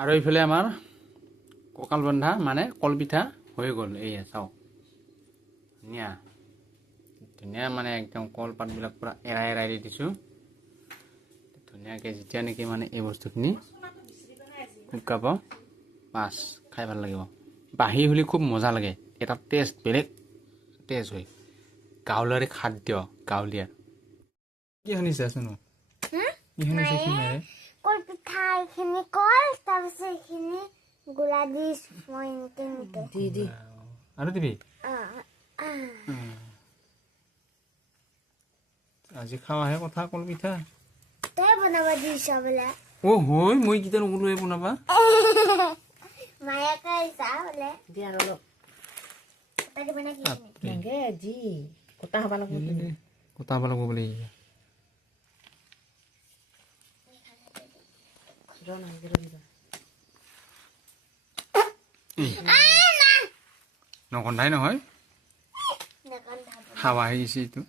আৰু এইফালে আমাৰ কঁকাল বন্ধা মানে কলপিঠা হৈ গ'ল। এইয়া চাওক, ধুনীয়া ধুনীয়া মানে একদম কলপাতবিলাক পূৰা এৰাই এৰাই দি দিছোঁ ধুনীয়াকৈ। যেতিয়া নেকি মানে এই বস্তুখিনি শুকাব, বাছ খাই ভাল লাগিব। বাঁহী হ'লে খুব মজা লাগে, এটা টেষ্ট বেলেগ টেষ্ট হয়। গাঁৱলীয়া খাদ্য, গাঁৱলীয়া। কি শুনিছা চোনো? কি শুনিছে সিমাৰে? কলপিঠা এইখিনি কল, তাৰপিছত এইখিনি গোলা দি মই এনেকে দি আৰু দিবি। আজি খাৱাহে কথা কলপিঠা। তই বনাব দিছ বোলে। হয়, মই কেতিয়া নগলোৱে বনাবা। মায়ে কৈছা বোলে দিয়া আৰু অলপ তাকে বনাই কি লাগে যি কটা হ'ব লাগিব। কটা হ'ব লাগিব বুলি নকন্ধাই নহয়, খাৱা আহিছে এইটো।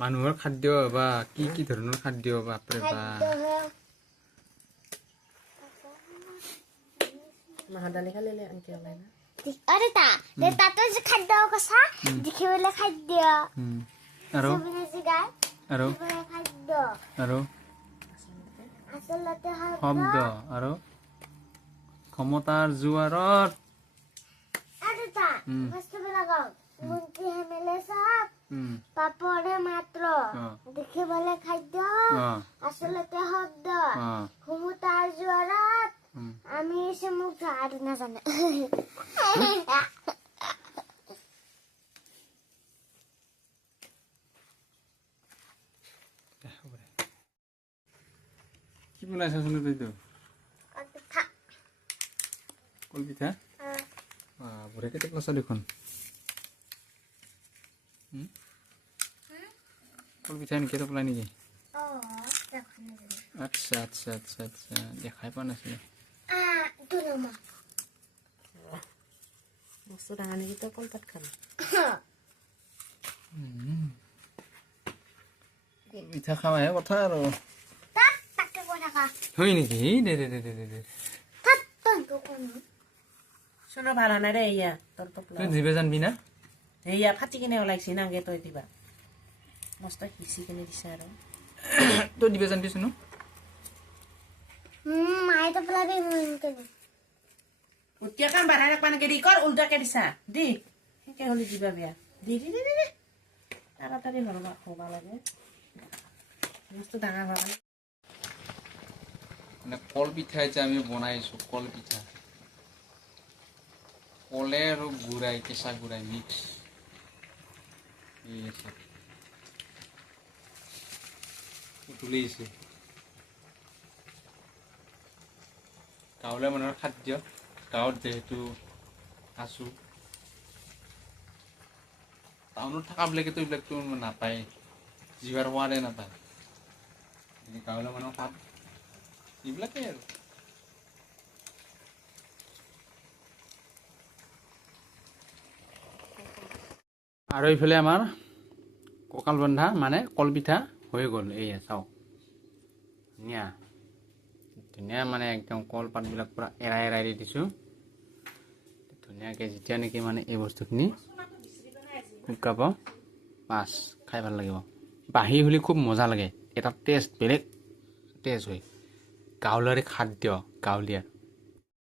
মানুহৰ খাদ্য বা কি কি ধৰণৰ খাদ্য, বাপৰে বা। মাহৰ দালি খালে এনেকৈ ওলাই না। দেউতাতো যে খাদ্য কথা দেখিবলৈ খাদ্য আৰু আৰু খাদ্য আৰু আচলতে শব্দ আৰু ক্ষমতাৰ জোৱাৰত পাপৰে মাত্ৰ দেখিবলৈ খাদ্য আচলতে শব্দ ক্ষমতাৰ জোৱাৰত আমি মোক আৰু নাজানে। কি বনাইছা চোন তইতো? কলপিঠা বঢ়িয়াকৈ টেকলাছা দেখোন। কলপিঠা এনেকৈ টেকলা নেকি? আচ্ছা আচ্ছা আচ্ছা আচ্ছা, দেখাই পোৱা নাছিলে। বস্তু ডাঙৰ নেকি তই কলপাত খাবি। পিঠা খাৱাহে কথা আৰু। হয় নেকি? দে দে দে দে দে চোনো ভাল হোৱা নাই দে। এয়া তোৰ টোপলা তই দিবে জানবি না? সেয়া ফাটি কিনে ওলাইছি নাগে তই দিবা মস্ত সিঁচি কিনে দিছে আৰু তই দিবে জানবি চোনো? মায়ে তো পেলাই উঠিয়া কাম বাঢ়াই ৰাখবা নেকি? দি কৰ উল্টাকে দিছা দি সেনেকে হ'লে দিবা বেয়া। দি দি দি দি তাড়াতাড়ি হ'ব লাগে বস্তু ডাঙৰ হোৱা কাৰণে। মানে কলপিঠা যে আমি বনাইছোঁ, কলপিঠা কলে আৰু গুড়াই, কেঁচা গুড়াই মিক্স। তুলিছে গাঁৱলীয়া মানুহৰ খাদ্য। গাঁৱত যিহেতু আছোঁ, টাউনত থকাবিলাকেতো এইবিলাকতো নাপায়, জিভাৰ সোৱাদে নাপায়। গাঁৱলীয়া মানুহৰ ভাত এইবিলাকেই আৰু। আৰু এইফালে আমাৰ কঁকাল বন্ধা মানে কলপিঠা হৈ গ'ল। এইয়া চাওক, ধুনীয়া ধুনীয়া মানে একদম কলপাতবিলাক পূৰা এৰাই এৰাই দি দিছোঁ ধুনীয়াকৈ। যেতিয়া নেকি মানে এই বস্তুখিনি শুকাব, বাছ খাই ভাল লাগিব। বাঁহী হ'লে খুব মজা লাগে, এটা টেষ্ট বেলেগ টেষ্ট হয়। গাঁৱলীয়া খাদ্য, গাঁৱলীয়া।